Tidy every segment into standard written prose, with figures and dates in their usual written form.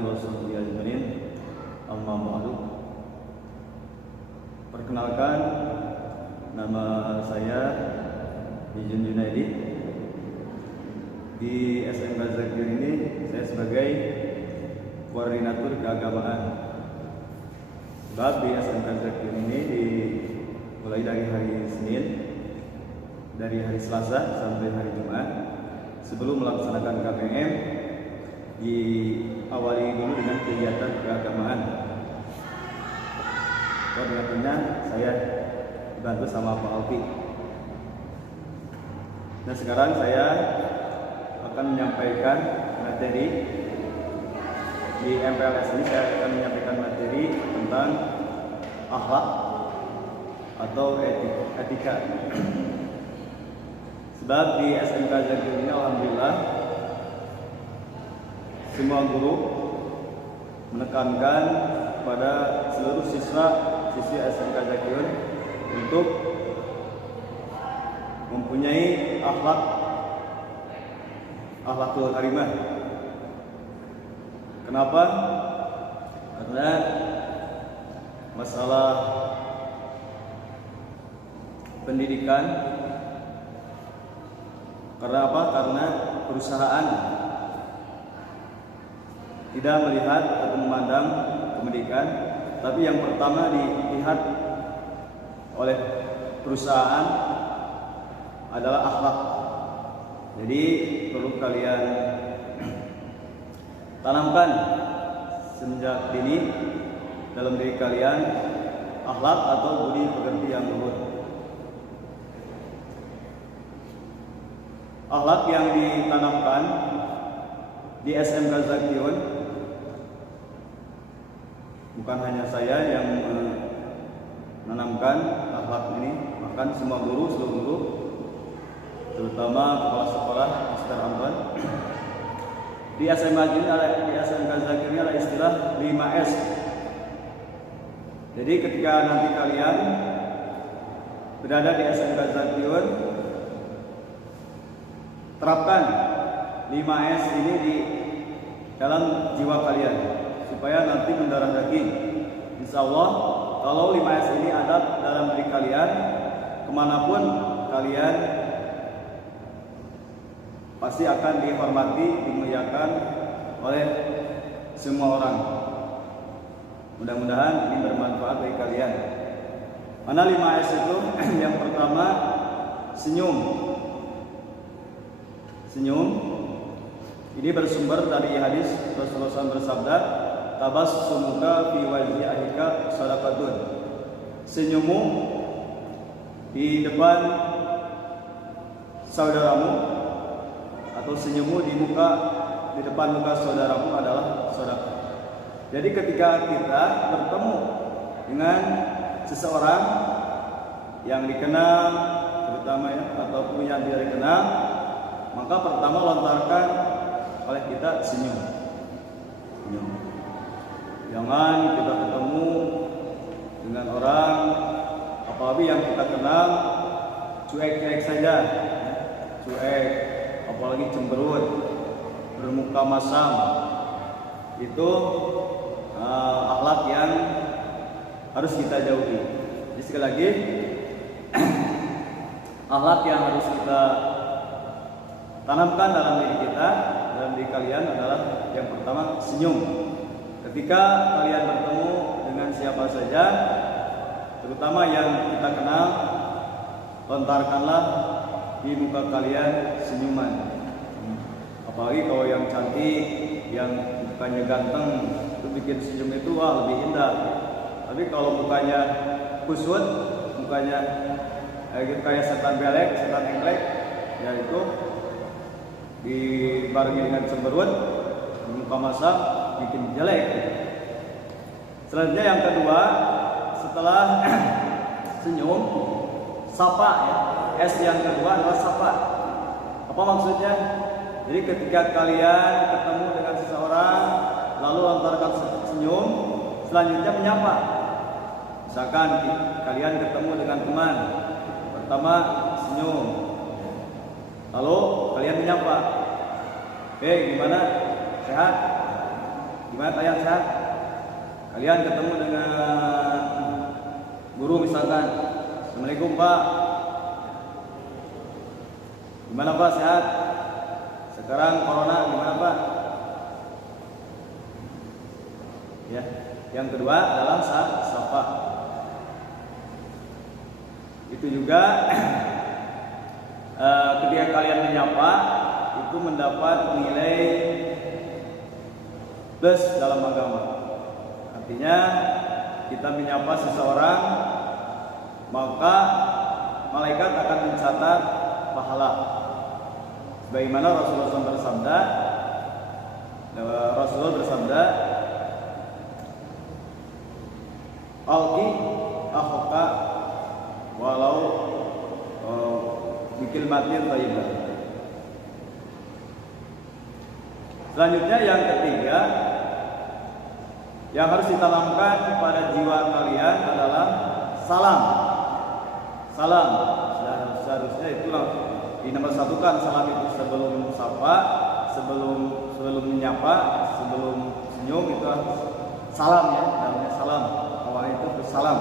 alihi washabbihi ajmain. Amma ba'du. Perkenalkan, nama saya Dijun Junaidi. Di SMK Zakir ini saya sebagai koordinator keagamaan. Sebab di SMK Zakir ini mulai dari hari Senin, dari hari Selasa sampai hari Jumat, sebelum melaksanakan KPM, diawali dulu dengan kegiatan keagamaan. Koordinatornya saya dibantu sama Pak Alfi. Dan sekarang saya akan menyampaikan materi di MPLS ini. Saya akan menyampaikan materi tentang akhlak atau etika. Sebab di SMK Zakir ini alhamdulillah semua guru menekankan pada seluruh siswi SMK Zakir untuk mempunyai akhlakul karimah. Kenapa? Karena masalah pendidikan. Karena apa? Karena perusahaan tidak melihat atau memandang pendidikan, tapi yang pertama dilihat oleh perusahaan adalah akhlak. Jadi perlu kalian tanamkan sejak dini dalam diri kalian akhlak atau budi pekerti yang luhur. Akhlak yang ditanamkan di SMK Zakir bukan hanya saya yang menanamkan akhlak ini, bahkan semua guru, seluruh guru, terutama kepala sekolah, Mister Amban. Di SMK Zakir ini ada istilah 5S. Jadi ketika nanti kalian berada di SMK Zakir, terapkan 5S ini di dalam jiwa kalian supaya nanti mendarah daging. Insya Allah kalau 5S ini ada dalam diri kalian, kemanapun kalian pasti akan dihormati, dimuliakan oleh semua orang. Mudah-mudahan ini bermanfaat bagi kalian. Mana 5S itu? Yang pertama, senyum. Senyum ini bersumber dari hadis Rasulullah SAW bersabda, tabassumuka fi wajhi ahika sadaqatun. Senyummu di depan saudaramu atau senyummu di depan muka saudaramu adalah sedekah. Jadi ketika kita bertemu dengan seseorang yang dikenal, terutama ya, ataupun yang tidak dikenal, maka pertama lontarkan oleh kita senyum. Jangan kita ketemu dengan orang, apalagi yang kita kenal, cuek-cuek saja, cuek, apalagi cemberut, bermuka masam. Itu akhlak yang harus kita jauhi. Jadi sekali lagi, akhlak yang harus kita tanamkan dalam diri kita, dalam diri kalian adalah yang pertama senyum. Ketika kalian bertemu dengan siapa saja, terutama yang kita kenal, lontarkanlah di muka kalian senyuman. Apalagi kalau yang cantik, yang mukanya ganteng, itu bikin senyum itu lebih indah. Tapi kalau mukanya kusut, mukanya kayak setan belek, setan engklek, ya itu dibarengi dengan cemberut, muka masam, bikin jelek. Selanjutnya yang kedua, setelah senyum, sapa ya. S yang kedua adalah sapa. Apa maksudnya? Jadi ketika kalian ketemu dengan seseorang, lalu lontarkan senyum, selanjutnya menyapa. Misalkan kalian ketemu dengan teman, pertama senyum, lalu kalian menyapa, gimana? Sehat? Gimana kalian sehat? Kalian ketemu dengan guru misalkan, Assalamualaikum Pak. Gimana Pak, sehat? Sekarang corona gimana Pak? Ya. Yang kedua adalah sapa. Itu juga ketika kalian menyapa itu mendapat nilai plus dalam agama. Artinya kita menyapa seseorang, maka malaikat akan mencatat pahala. Sebagaimana Rasulullah bersabda, alqi akhaka walau bikil matin thayyibah. Selanjutnya yang ketiga yang harus ditanamkan pada jiwa kalian adalah salam. Seharusnya itulah nomor satu kan, salam itu sebelum sapa, sebelum menyapa, sebelum senyum itu salam ya, namanya salam. Awalnya itu salam.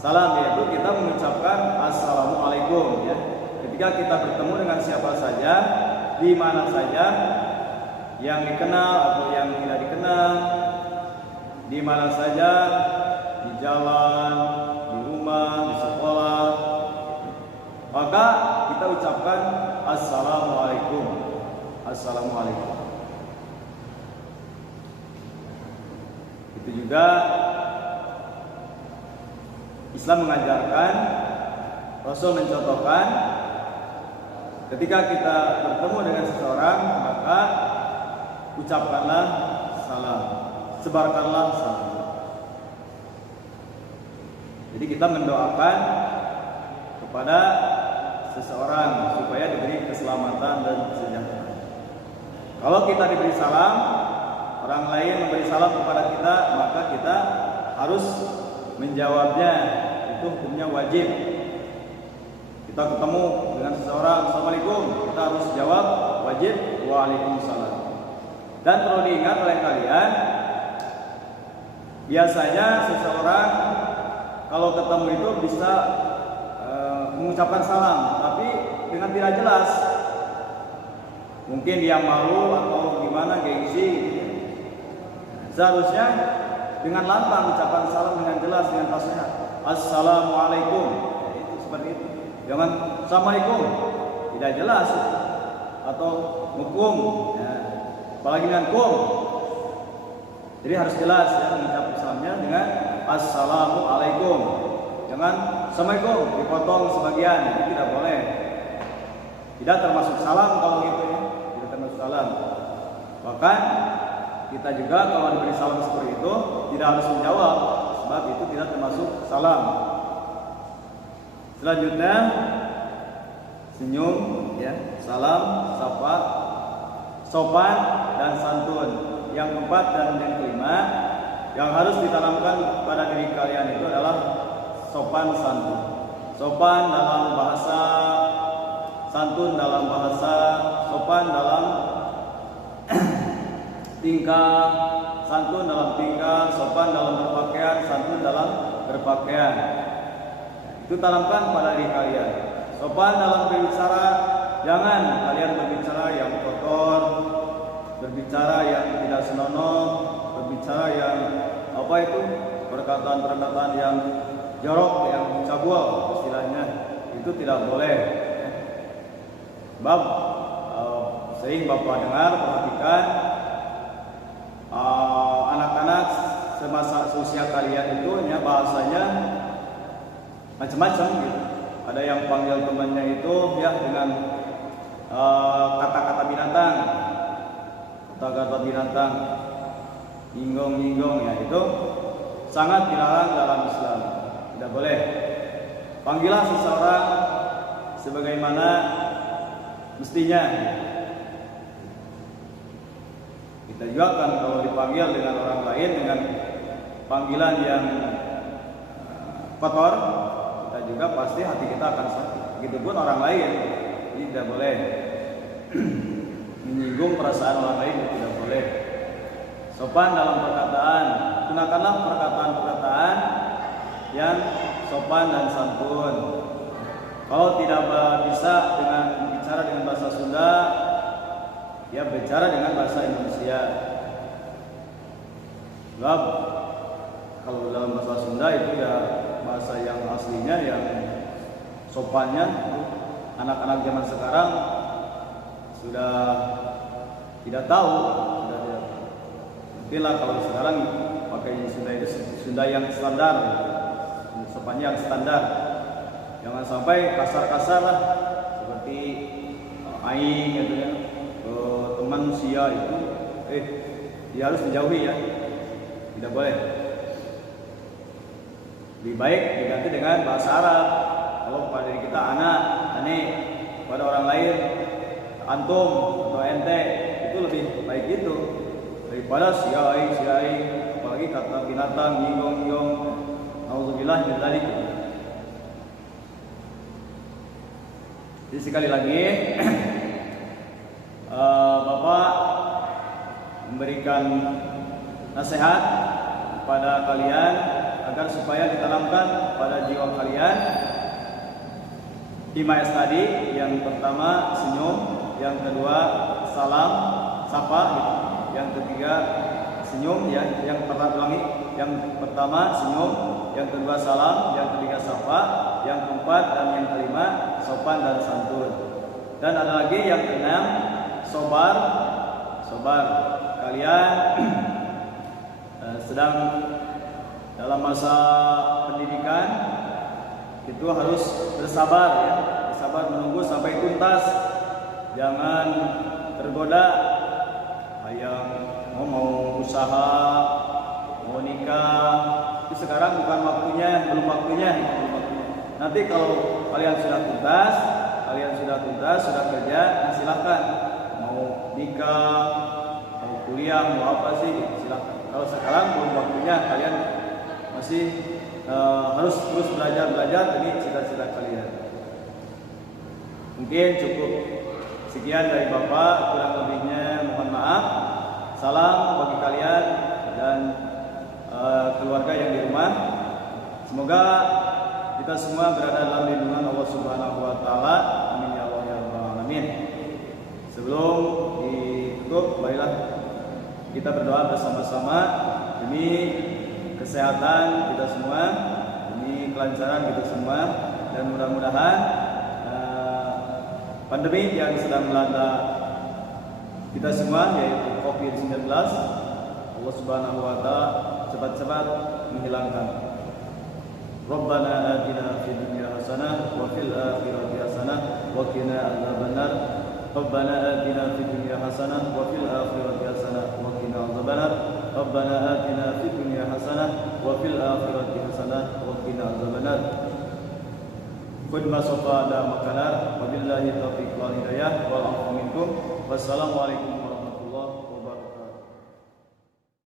Salam yaitu kita mengucapkan assalamualaikum ya. Ketika kita bertemu dengan siapa saja, di mana saja, yang dikenal atau yang tidak dikenal, di mana saja, di jalan, di rumah, di sekolah, maka kita ucapkan assalamualaikum. Assalamualaikum. Itu juga Islam mengajarkan, Rasul mencontohkan, ketika kita bertemu dengan seseorang maka ucapkanlah salam, sebarkanlah salam. Jadi kita mendoakan kepada seseorang supaya diberi keselamatan dan sejahtera. Kalau kita diberi salam, orang lain memberi salam kepada kita, maka kita harus menjawabnya. Itu hukumnya wajib. Kita ketemu dengan seseorang, assalamualaikum, kita harus jawab wajib, waalaikumsalam. Dan perlu diingat oleh kalian, biasanya seseorang kalau ketemu itu bisa mengucapkan salam, tapi dengan tidak jelas. Mungkin dia malu atau gimana, gengsi. Seharusnya dengan lantang ucapan salam dengan jelas, dengan fasihat. Assalamualaikum. Itu seperti itu. Jangan assalamualaikum tidak jelas atau hukum. Ya. Apalagi dengan kum. Jadi harus jelas ya mengucapkan salamnya dengan assalamualaikum. Jangan assalamualaikum dipotong sebagian, itu tidak boleh. Tidak termasuk salam kalau gitu ya. Tidak termasuk salam. Bahkan kita juga kalau diberi salam seperti itu tidak harus menjawab, sebab itu tidak termasuk salam. Selanjutnya senyum ya, salam, sapa, sopan dan santun. Yang keempat dan yang kelima yang harus ditanamkan pada diri kalian itu adalah sopan santun. Sopan dalam bahasa, santun dalam bahasa, sopan dalam tingkah, santun dalam tingkah, sopan dalam berpakaian, santun dalam berpakaian. Itu tanamkan pada diri kalian. Sopan dalam berbicara, jangan kalian berbicara yang kotor, berbicara yang tidak senonoh, berbicara yang perkataan-perkataan yang jorok, yang cabul istilahnya, itu tidak boleh. Sebab sering Bapak dengar, perhatikan anak-anak semasa usia kalian itu ya bahasanya macam-macam gitu. Ada yang panggil temannya itu ya dengan kata-kata binatang, inggong ya, itu sangat dilarang dalam Islam. Tidak boleh. Panggillah seseorang sebagaimana mestinya. Kita juga kan kalau dipanggil dengan orang lain dengan panggilan yang kotor, kita juga pasti hati kita akan sakit. Begitupun orang lain. Jadi tidak boleh menyinggung perasaan orang lain, tidak boleh. Sopan dalam perkataan, gunakanlah perkataan-perkataan yang sopan dan santun. Kalau tidak bisa bicara dengan bahasa Sunda, ya bicara dengan bahasa Indonesia. Sebab kalau dalam bahasa Sunda itu ya bahasa yang aslinya, yang sopannya. Anak-anak zaman sekarang sudah tidak tahu, sudah tidak. Itulah kalau sekarang pakai Sunda itu Sunda yang standar, sopannya yang standar. Jangan sampai kasar-kasar lah, seperti aing gitu ya, teman sia itu, dia harus menjauhi ya, tidak boleh. Lebih baik diganti dengan bahasa Arab. Kalau pada diri kita anak, ane, pada orang lain antum atau ente, itu lebih baik gitu daripada siai, apalagi kata binatang, nyinggung, auzubillah min dzalik. Jadi sekali lagi Bapak memberikan nasihat kepada kalian agar supaya ditanamkan pada jiwa kalian 5S tadi. Yang pertama senyum, yang kedua salam, sapa gitu. Yang ketiga senyum, yang pertama senyum, yang kedua salam, yang ketiga sapa, yang keempat dan yang kelima sopan dan santun. Dan ada lagi yang keenam, sobar. Kalian sedang dalam masa pendidikan, itu harus bersabar ya, bersabar menunggu sampai tuntas. Jangan tergoda yang mau usaha, mau nikah. Tapi sekarang bukan waktunya, belum waktunya. Nanti kalau kalian sudah tuntas, sudah kerja, nah silakan. Mau nikah, mau kuliah, mau apa sih, silakan. Kalau sekarang belum waktunya, kalian masih harus terus belajar demi cita-cita kalian. Mungkin cukup sekian dari Bapak, kurang lebihnya mohon maaf. Salam bagi kalian dan keluarga yang di rumah. Semoga kita semua berada dalam lindungan Allah Subhanahu wa taala. Amin ya Allah ya rabbal alamin. Sebelum ditutup, marilah kita berdoa bersama-sama demi kesehatan kita semua, demi kelancaran kita semua, dan mudah-mudahan pandemi yang sedang melanda kita semua, yaitu COVID-19, Allah Subhanahu wa taala cepat-cepat menghilangkan. Rabbana atina fid dunya hasanah wa fil akhirati hasanah wa qina adzabannar. Rabbana atina fid dunya hasanah wa fil akhirati hasanah wa qina adzabannar. Rabbana atina fid dunya hasanah wa fil akhirati hasanah wa qina adzabannar. Qul ma safa da makanar wa billahi taufiq wal hidayah wal afu minkum. Wassalamualaikum